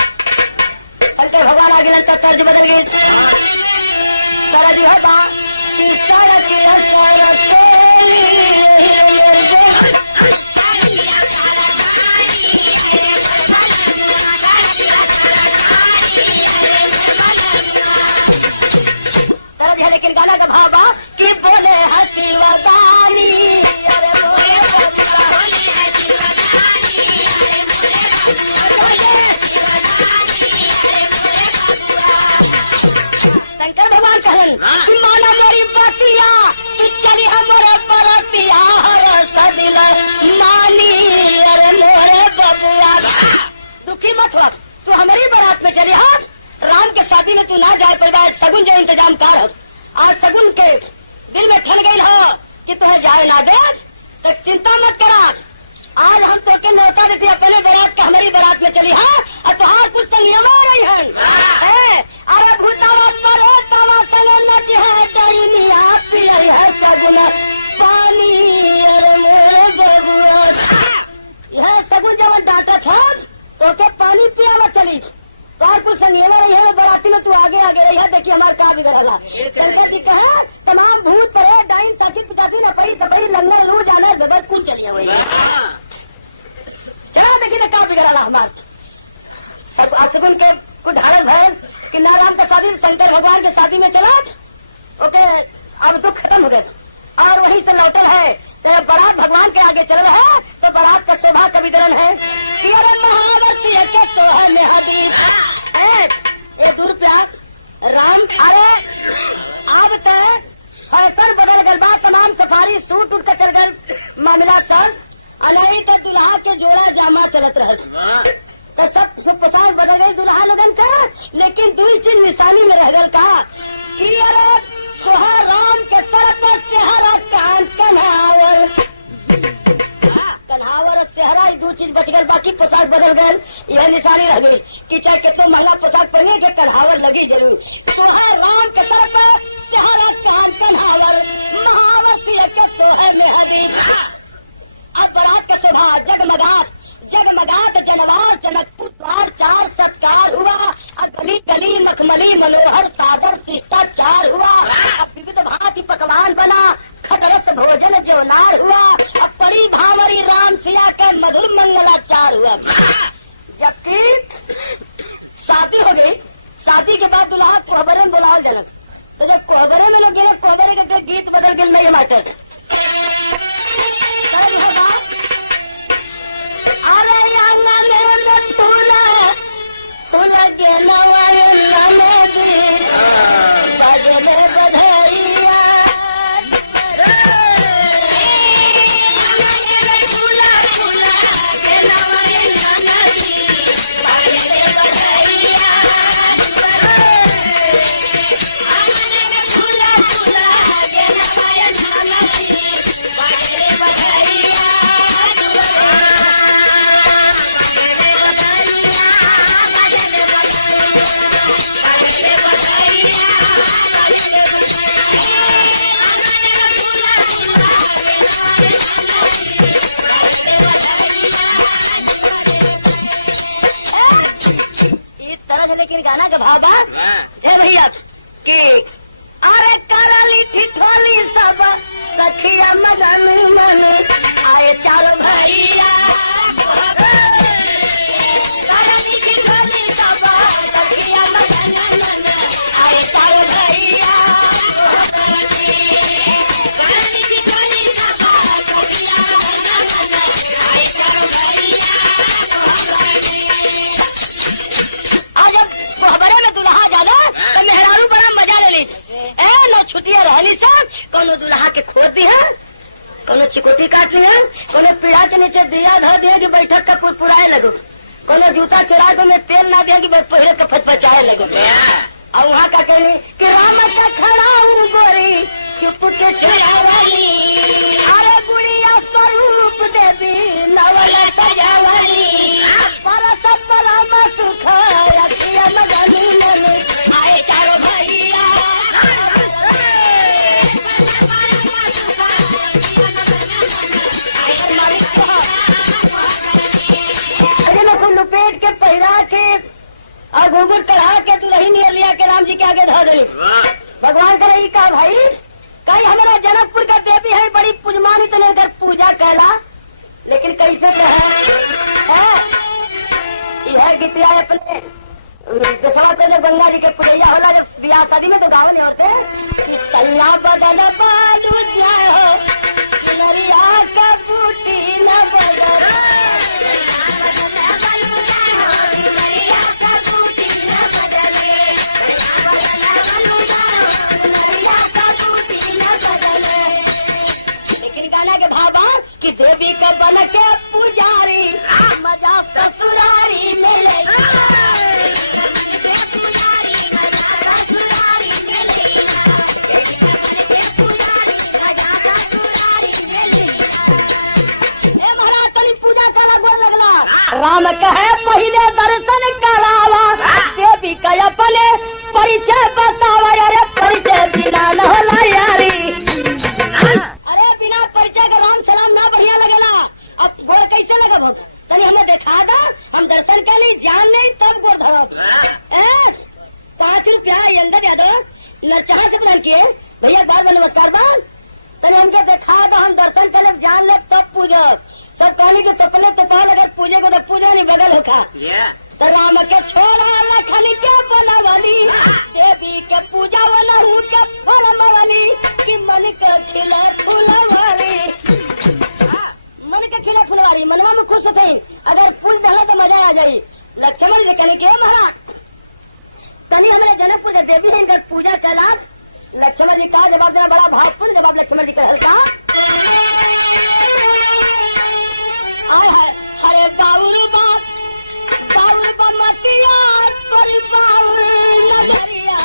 शंकर भगवान आ गए तो तर्ज बदल गए तर्ज है लेकिन गाना का भाव बा कि बोले हसी वरदानी शंकर भगवान कहें माना मेरी पतिया तू चली हमारे परतिया सदिला मानी अरे मेरे बबुआ दुखी मत हो तू हमारी बारात में चली आज राम के शादी में तू ना जाए पैदा सगुन जो इंतजाम कर आज सगुन के दिल में ठन गई हो कि तुम्हें जाए ना दे तो चिंता मत करा आज हम तो के न्योता देते अपने बारात का हमारी बारात में चली। हाँ और तो आज कुछ संगीमा नहीं है। अरे भूतावा पर तवा सने नच है कईनिया पिया है सगुन पानी। अरे मेरे बबुआ यह सगुन जब डांटा था तो के पानी पियावा चली। तो आज कुछ संगीमा नहीं है बाराती में तू आगे आगे रही है। देखिए हमारे कहा बिगड़ला। शंकर जी कहा तमाम भूत परे डाइन साथी पिताजी न पई सबई लंगर लू जाना बगैर कुछ चलिए वही चलो। देखिए कहा बिगड़ला हमार सब असगुन के कुछ ढाल भर कि नारायण का शादी शंकर भगवान के शादी में चला। ओके अब दुख खत्म हो गए और वहीं से लौटे है। जब बारात भगवान के आगे चल रहे हैं तो बारात का शोभा का वितरण है कि अरे महावर्ती के सोहे में हदीप ये दूर प्यार राम। अरे अब तो फैशन बदल गल बा। तमाम सफारी सूट उठ कर चल गए मामला सर अनाई तो दुल्हा के जोड़ा जामा चलत रहे तो सब पोशाक बदल गई दुल्हा लगन का। लेकिन दो चीज निशानी में रह गल कहा कि अरे सोहा राम के सर पर सेहरा कान कन्हावर कन्हावर और सेहरा दो चीज बच गई। बाकी पोशाक बदल गए यह निशानी रह गई कि चाहे कितने महिला पोशाक पहने के कन्हावर लगी जरूर। सोहा राम के सर पर सेहरा कान कन्हावर महावती के सोहे में हदीप। अब बारात के शोभा जगमगात जगमगात जनवार जनक पुतवार चार सत्कार हुआ। अब गली गली मखमली मनोहर सागर शिष्टाचार हुआ। अब विविध भांति पकवान बना खटरस भोजन जोनार हुआ। अब परी भामरी राम सिया के मधुर मंगलाचार हुआ। जबकि शादी हो गई शादी के बाद दुल्हा कोहबरे में बुलाल जनक तो जब कोहबरे में लोग गए कोहबरे के गीत बदल गए नहीं माटे अरे आंगन में फूला फूला के नवारे नदी बदले बधाइया। फूला फूला के नवारे नदी बदले बधाइया। फूला फूला के नवारे नदी बदले बधाइया। लेकिन गाना का भाव बा भैया कि अरे कराली ठिठोली सब सखिया मदन मन आए चार भैया। कराली ठिठोली सब सखिया मदन मन आए चार भैया। कराली ठिठोली सब सखिया मदन मन आए चार भैया। कोहबरे में दुल्हा जाला तो मेहरारू बड़ा मजा ले ली। न छुट्टियां रहली सब कोनो दुल्हा के खोद दी है कोनो चिकोटी काट ली है कोनो पीढ़ा के नीचे दिया धर दिया कि बैठक का पुराए लगो कोनो जूता चुरा दो में तेल ना दिया कि पहले का फचफचाए लगो। और वहाँ का कहली कि राम का खड़ा हूँ गोरी चुप के छुड़ावली। अरे बुढ़िया स्वरूप देवी नवल सजावली परस परम सुख रखिया मगनी मन आए चार भैया। अरे मैं को लपेट के पहिरा के और घुंघट चढ़ा के तू रही नहीं लिया के राम जी के आगे धर दिली। भगवान का यही कहा भाई कई हमारा जनकपुर का देवी है बड़ी पूजमानी तो नहीं पूजा कहला लेकिन कैसे कहे यह गीतिया अपने दसवा तो जब गंगा जी के पुजैया होला जब ब्याह शादी में तो गाँव में होते कि सैया बदल बाजू जाओ नरिया का बूटी न बदल। लेकिन गाना के भावा कि देवी का बन के पुजारी मजा ससुरारी मिले। महाराज तनी पूजा राम कहे पहले दर्शन करावा, देवी का अपने परिचय बतावा। अरे परिचय बिना न होला यारी, अरे बिना परिचय का राम सलाम ना बढ़िया लगेला। अब गोड़ कैसे लगब हम? तनी हमें देखा दा, हम दर्शन कर ली, जान नहीं तब गोड़ धरब। 5 रुपया अंदर यादव नरचहा से बना के भैया बार बार नमस्कार बाल तनी हमके देखा दा, हम दर्शन कर जान ले तब पूजब। सब कहली के तपने तपा लगे पूजे को तो पूजा नहीं बगल होखा। तो राम के छोड़ा लखन के बोला वाली, देवी के पूजा वाला हूँ के फलम वाली, कि मन के खिला फुलवारी, मन के खिला फुलवारी, मनवा में खुश होते। अगर फूल डाला तो मजा आ जाये। लक्ष्मण जी कहने क्यों महाराज तनी हमारे जनकपुर देवी ने इनका पूजा चला। लक्ष्मण जी का जवाब देना बड़ा भावपूर्ण जवाब लक्ष्मण जी का हल्का। हरे बाउर मतिया तोरी बाउर नगरिया,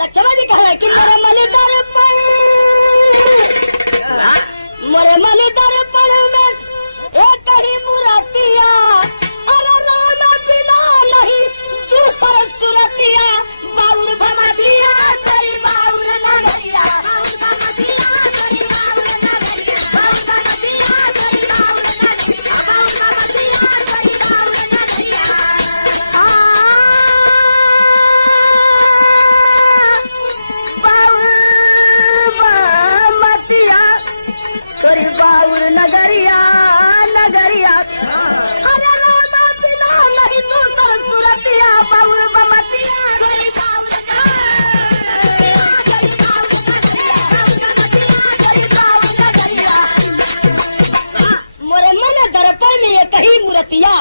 लक्ष्मण जी कहा कि मेरे मन दर्पण में एक ही मूर्तिया, अरे नाना बिना नहीं दूसर सुरतिया, बाउर बना दिया तेरी बाउर नगरिया, नगरिया नगरिया, अरे रोना बिना नहीं तो सुरतिया, बाउर बमतिया मोरे मन दर्पण में एक ही मूर्तिया,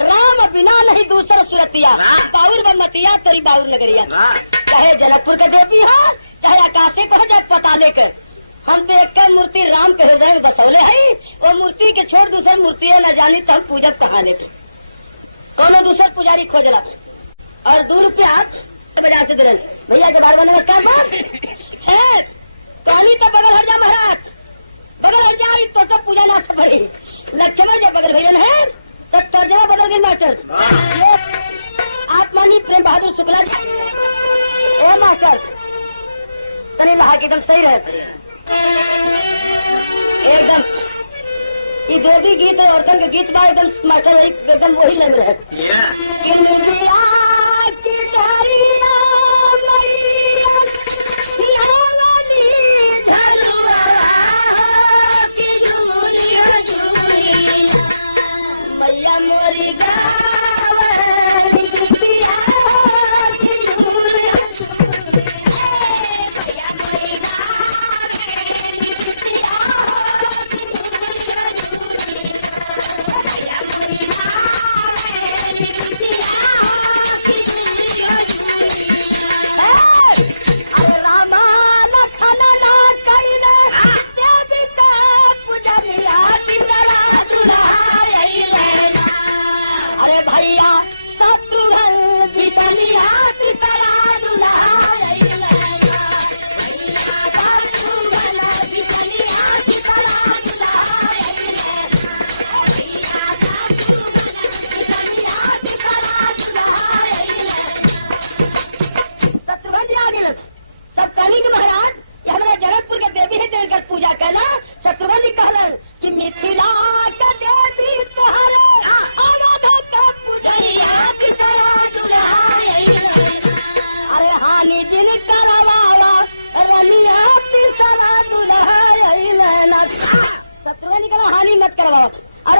राम बिना नहीं दूसर सुरतिया, बाउर बमतिया तेरी बाउर नगरिया। चाहे जनकपुर के देवी हो, चाहे आकाशे को जाए पता लेकर, हम तो एक मूर्ति राम के हृदय में बसौले है। वो मूर्ति के छोड़ दूसरी मूर्ति न जानी तो हम पूजक कहा ले। कोनो दूसर पुजारी खोजला और 2 रुपया बाजार से दिलन भैया के बार बार नमस्कार है। काली तो बगल हट जा महाराज, बगल हट जाई तो सब पूजा ना भरी। लक्ष्मण जब बगल भैया है तो तर्जमा बदल गई मास्टर। आत्मानी प्रेम बहादुर शुक्ला ए मास्टर तनी लहा के एकदम सही रहते एकदम। ये देवी गीत और औरतन का गीत बा एकदम मास्टर एकदम वही लग रहा है। मैया मोरी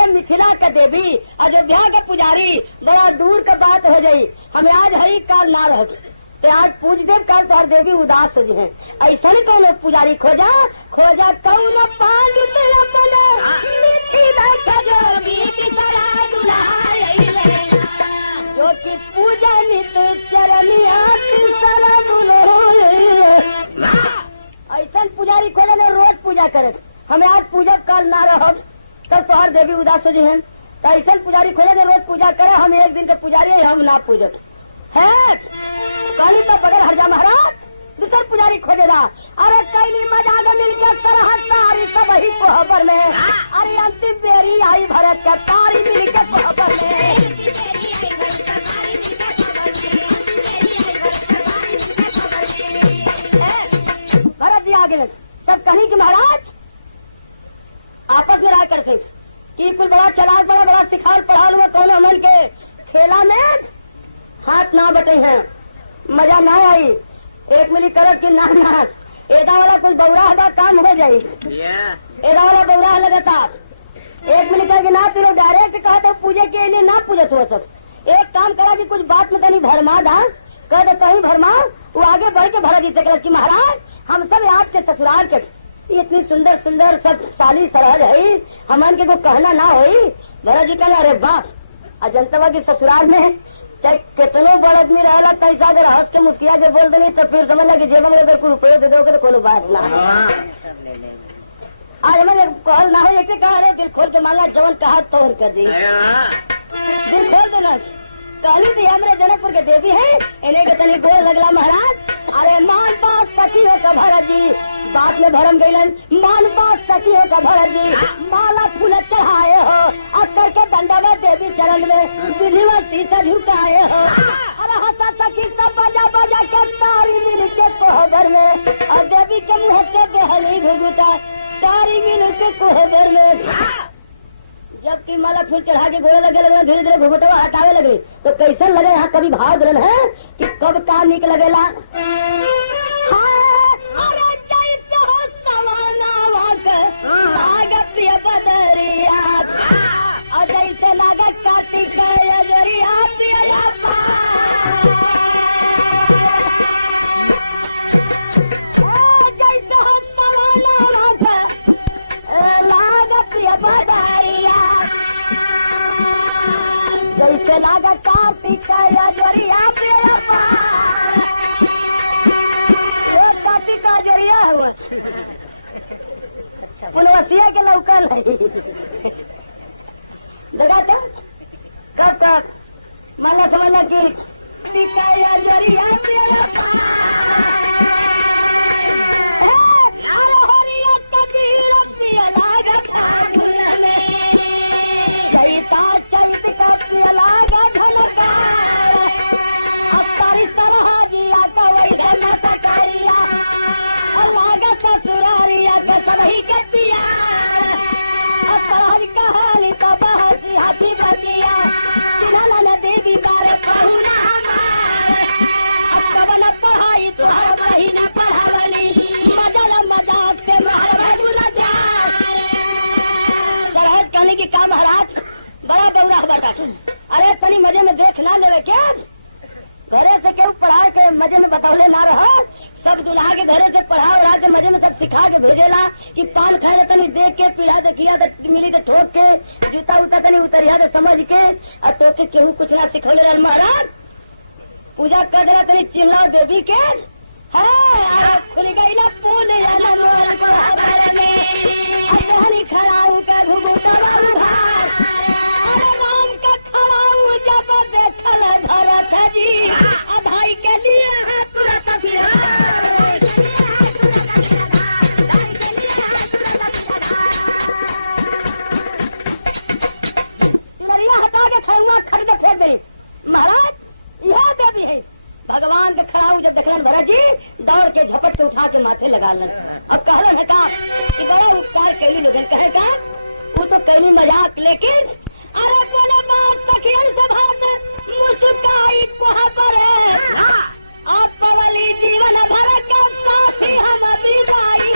मिथिला का देवी अयोध्या के पुजारी बड़ा दूर का बात हो जाई। हमें आज हरी काल ना रह ते आज पूज दे काल तो हर देवी उदास हो जाए। ऐसा नहीं कौन पुजारी खोजा खोजा कौन पांडित मिथिला का जोगी जो कि पूजा नित चरनिया ऐसा पुजारी खोजा ने रोज पूजा करे। हमें आज पूजक काल ना रह तब तो हर देवी उदास हो जाए। तो ऐसा पुजारी खोले जो रोज पूजा करे। हम एक दिन के पुजारी हम ना पूजक है। काली तो बगल हर जा महाराज नहीं खोजेला। अरे कैली मजाक मिलके तरह तारी सब ही कोहबर में। अरे अंतिम बेरी आई भरत के तारी मिलके कोहबर में। भरत जी आगे सब कहीं कि महाराज आपस में राय करते कि कुल बड़ा चलाक बड़ा बड़ा सिखाल पढ़ा लूंगा कौन अमन के खेला में हाथ ना बटे हैं, मजा ना आई। एक मिली करत की ना एदा वाला कुछ बौराह का काम हो जाये। एदा वाला बौराह लगता एक मिली करके ना तीनों डायरेक्ट कहा तो पूजे के लिए ना पूजत हुआ सब। एक काम करा कि कुछ बात में तनी भरमा दा कह दे कहीं भरमा वो आगे बढ़ के भरा जीते कि महाराज हम सब आपके ससुराल के इतनी सुंदर सुंदर सब साली सरहद है हमन के को कहना ना होई। भरत जी कहना अरे वाह जनता के ससुराल में चाहे कितनो बड़ आदमी रहेला कैसा अगर हंस के मुस्किया के बोल देंगे तो फिर समझ लगे जेब में अगर कुछ रुपये दे दोगे तो कोनो बात ना। आज मैंने कहल ना हो एक कहा दिल खोल के मांगा जवन कहा तोड़ कर दी दिल खोल देना। कहली थी हमारे जनकपुर के देवी है इन्हें के तनी गोल लगला महाराज। अरे मान पास सखी हो का भरत जी बात में भरम गईलन। मान पास सखी हो का भरत जी माला फूल चढ़ाए हो अक्कर के दंडवत देवी चरण में विधिवत सीता झुकाए हो। अरे हंसा सखी सब बजा बजा के तारी मिल के कोहबर में और देवी के मुँह से बेहली घुघुटा तारी मिल के कोहबर में। जबकि माला फूल चढ़ा के गोले लगे लगे धीरे धीरे घुघुटवा हटावे लगे तो कैसे लगे यहाँ कभी भाव दिलन है कि कब का निक लगेला। प्रिय बदरिया और जैसे लागत कार्तिक जैसे लागत कार्तिक जोरिया कार्तिक का जोरिया है पुनवसिया के लौकल है लगा था कब तक माना समझना कि टिकाया जोरिया सभी के पिया कहानी तो बहुत हाथी बकिया देवी बार न पढ़ाई तुम्हारा महीना पढ़ावली मजा मजाक से सरहद कहने की काम महाराज बड़ा गौरा बता। अरे तनी मजे में देख ना ले क्या घरे से क्यों पढ़ा के मजे में बतावले ना रहा सब दुल्हा के घरे से पढ़ा उड़ा के मजे में सब सिखा के भेजेला कि पान खाए तनी देख के पीढ़ा देखिया मिली तो ठोक के जूता उता तनी उतरिया दे समझ के और तो के केहू कुछ ना सिखौले महाराज। पूजा कर देना तनी चिल्ला देवी के है खुली गई ना फूल खड़ाऊ का घुघुटा भाई के लिए खरीदे फेर दे महाराज यह देवी है भगवान के खड़ाऊ जब देखलन भरत जी दौड़ के झपट के उठा के माथे लगा लन। अब कहलन है का कि बड़ा उपकार कैली लोगन कहे का वो तो कैली मजाक लेकिन अरे बोले बात सखियन सभा में मुस्काई वहाँ पर आप पवली जीवन भर के साथी हम विदाई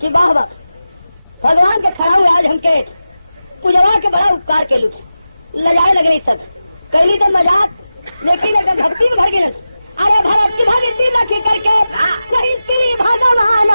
कि वाह वाह भगवान के खड़ा हुए आज हमके पूजवा के बड़ा उपकार के लुट लजाए लगे सब कैली तो मजाक, लेकिन अगर भक्ति में भर गए अरे भक्ति भक्ति लखी करके नहीं भाषा महान